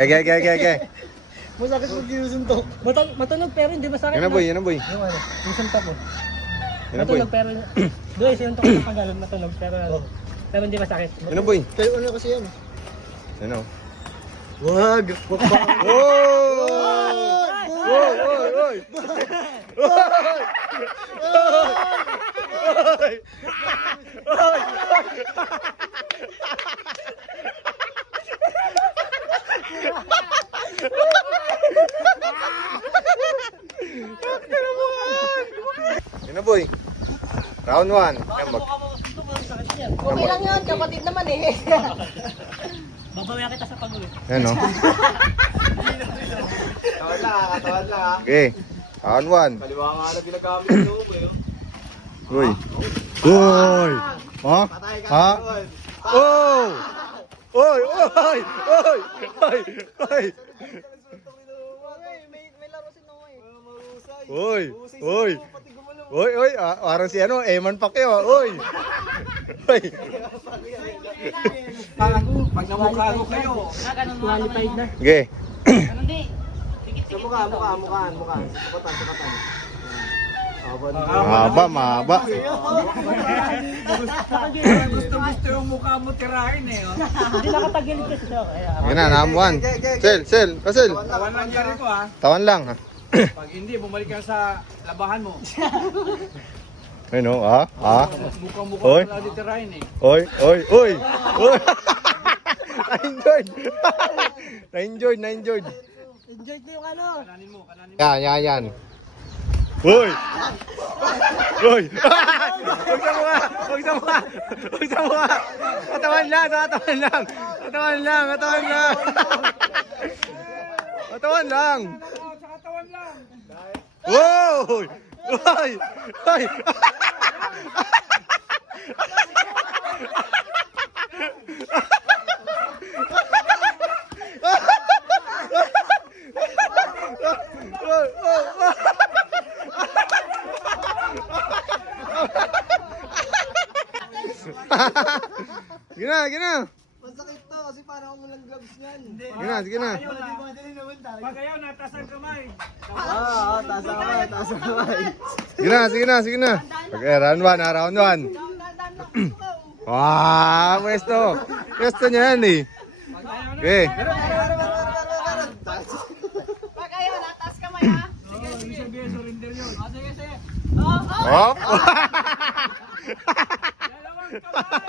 Gege. Masakit pag ginusuntok. Matunog pero hindi masakit. Yan na boy, yan na boy. Yung ano, yung suntok ko. Yan na boy. Matunog pero... Doon, sinuntok ko sa paggalon, matunog pero... Pero hindi masakit. Yan na boy. Kayo ano kasi yan? Yan o. Wag! Wag pa! Oy! Yan na boy. Round 1. Okay lang yun, kapatid naman eh. Babawian kita sa pag-uwi. Yan o. Katawan lang. Okay. Round 1. Kaliwa nga na ginagamit nyo eh. Uy. Uy. Ha? Ha? Oh! Oy! Oy! Oy! Oy! Oy! May laro si Noah eh. Oy! Oy! Oy! Oy! Parang si ano, Eman Pacquiao. Oy! Oy! Pag namukha ko kayo. Qualified na. Okay. Sa mukha. Sukatan. Mahaba. Gusto yung mukha mo tirahin eh. Hindi nakatagilid kasi siya. Yan na, number 1. Sel. Pasel. Tawan lang dyan ito ha. Tawan lang. Ha? Pag hindi, bumalik ka sa labahan mo. Ayun o. Ha? Mukha Oy. pala ditirahin eh. Oy! Na-enjoyed. Enjoy ko yung ano. Kananin mo. Yan. Uy! Uy! Huwag sa mukha! Katawan lang! Wow! Uy! Gina! Masakit to kasi parang ako walang gloves niyan. Sige na. Pag ayaw, natas ang kamay. Taas ang kamay. Sige na. Okay, round 1. Wow, pwesto niya yan eh. Okay. Pag ayaw, taas kamay ha. Sige, surrender yun. Sige. Hop! Dalawang kamay.